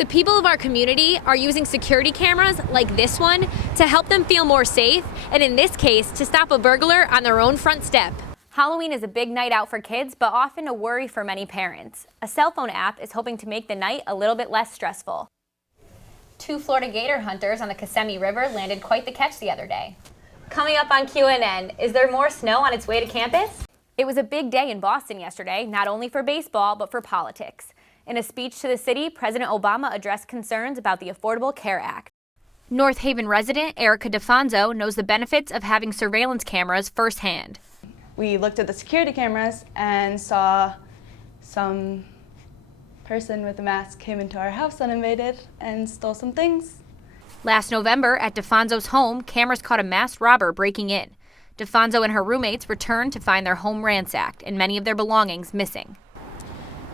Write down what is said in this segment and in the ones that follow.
The people of our community are using security cameras like this one to help them feel more safe, and in this case, to stop a burglar on their own front step. Halloween is a big night out for kids, but often a worry for many parents. A cell phone app is hoping to make the night a little bit less stressful. 2 Florida gator hunters on the Kissimmee River landed quite the catch the other day. Coming up on QNN, is there more snow on its way to campus? It was a big day in Boston yesterday, not only for baseball, but for politics. In a speech to the city, President Obama addressed concerns about the Affordable Care Act. North Haven resident Erica DeFonso knows the benefits of having surveillance cameras firsthand. We looked at the security cameras and saw some person with a mask came into our house uninvited and stole some things. Last November, at DeFonso's home, cameras caught a masked robber breaking in. DeFonso and her roommates returned to find their home ransacked and many of their belongings missing.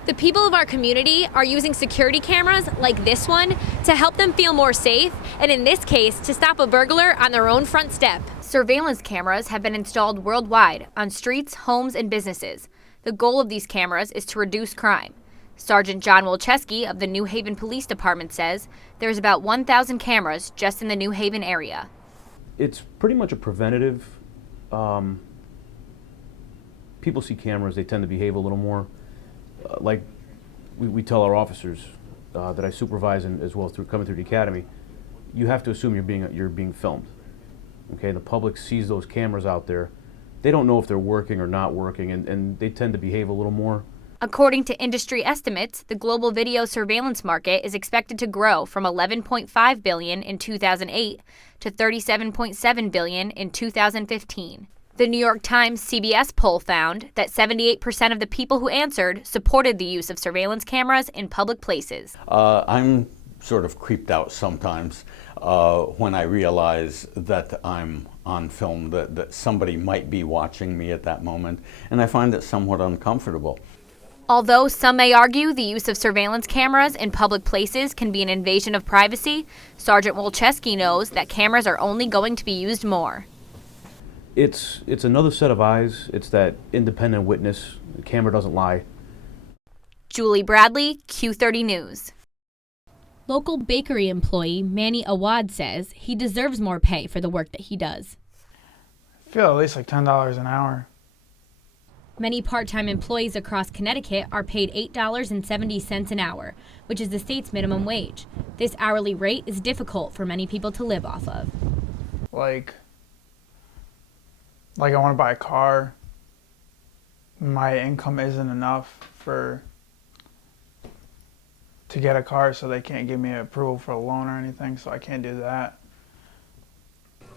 The people of our community are using security cameras like this one to help them feel more safe, and in this case, to stop a burglar on their own front step. Surveillance cameras have been installed worldwide on streets, homes, and businesses. The goal of these cameras is to reduce crime. Sergeant John Wilczewski of the New Haven Police Department says there's about 1,000 cameras just in the New Haven area. It's pretty much a preventative. People see cameras, they tend to behave a little more. Like we tell our officers that I supervise and as well coming through the academy, you have to assume you're being filmed. Okay, the public sees those cameras out there. They don't know if they're working or not working, and they tend to behave a little more. According to industry estimates, the global video surveillance market is expected to grow from $11.5 billion in 2008 to $37.7 billion in 2015. The New York Times CBS poll found that 78% of the people who answered supported the use of surveillance cameras in public places. I'm sort of creeped out sometimes when I realize that I'm on film, that somebody might be watching me at that moment, and I find it somewhat uncomfortable. Although some may argue the use of surveillance cameras in public places can be an invasion of privacy, Sergeant Wilczewski knows that cameras are only going to be used more. It's another set of eyes. It's that independent witness. The camera doesn't lie. Julie Bradley, Q30 News. Local bakery employee Manny Awad says he deserves more pay for the work that he does. I feel at least like $10 an hour. Many part-time employees across Connecticut are paid $8.70 an hour, which is the state's minimum wage. This hourly rate is difficult for many people to live off of. Like I want to buy a car. My income isn't enough to get a car, so they can't give me approval for a loan or anything, so I can't do that.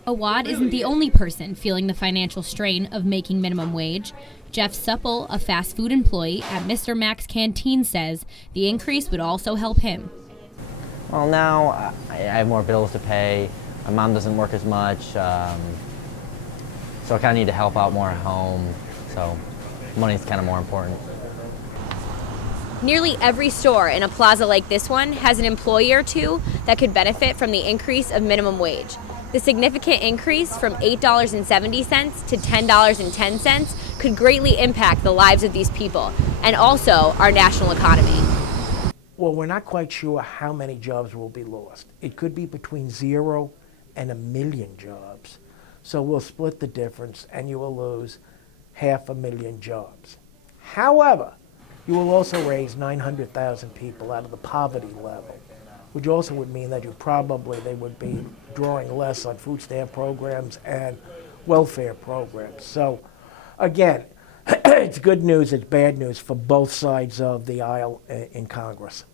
Awad isn't the only person feeling the financial strain of making minimum wage. Jeff Supple, a fast food employee at Mr. Mac's Canteen, says the increase would also help him. Well, now I have more bills to pay. My mom doesn't work as much, so I kind of need to help out more at home. So money's kind of more important. Nearly every store in a plaza like this one has an employee or two that could benefit from the increase of minimum wage. The significant increase from $8.70 to $10.10 could greatly impact the lives of these people and also our national economy. Well, we're not quite sure how many jobs will be lost. It could be between 0 and 1 million jobs. So we'll split the difference and you will lose 500,000 jobs. However, you will also raise 900,000 people out of the poverty level, which also would mean that they would be drawing less on food stamp programs and welfare programs. So again, it's good news, it's bad news for both sides of the aisle in Congress.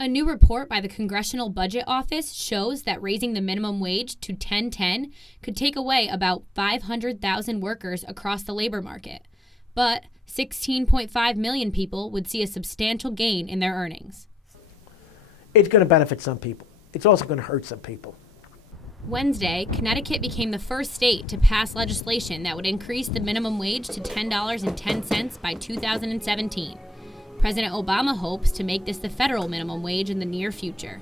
A new report by the Congressional Budget Office shows that raising the minimum wage to $10.10 could take away about 500,000 workers across the labor market. But 16.5 million people would see a substantial gain in their earnings. It's going to benefit some people. It's also going to hurt some people. Wednesday, Connecticut became the first state to pass legislation that would increase the minimum wage to $10.10 by 2017. President Obama hopes to make this the federal minimum wage in the near future.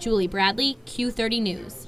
Julie Bradley, Q30 News.